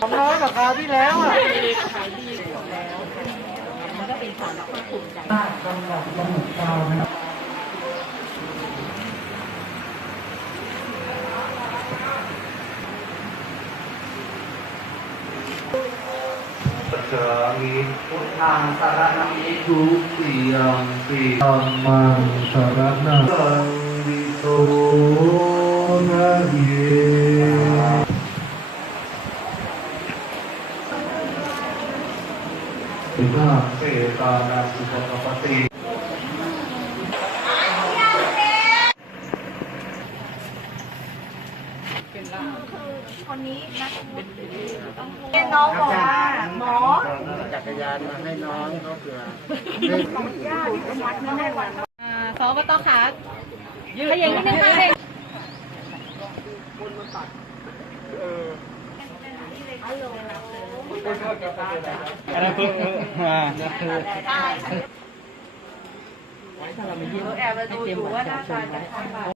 สองร้อยกว่าคราวที่แล้วอะขายดีแล้วมันก็เป็นความภาคภูมิใจจังหวัดสมุทรปราการ จามิพุทธังสารนังอิทุติยังปิธัมมังสารนังสังวิโสนะเยปิณาเสตานาสุปปปติน้องบอกว่า รยานมาให้น้องเขาเผื่ออ่าสอบตขาขยันนิดนึงค่ะเด็กอะไรเพิ่งมาแอบมาดูอยู่ว่าหน้าตาจะทำแบบ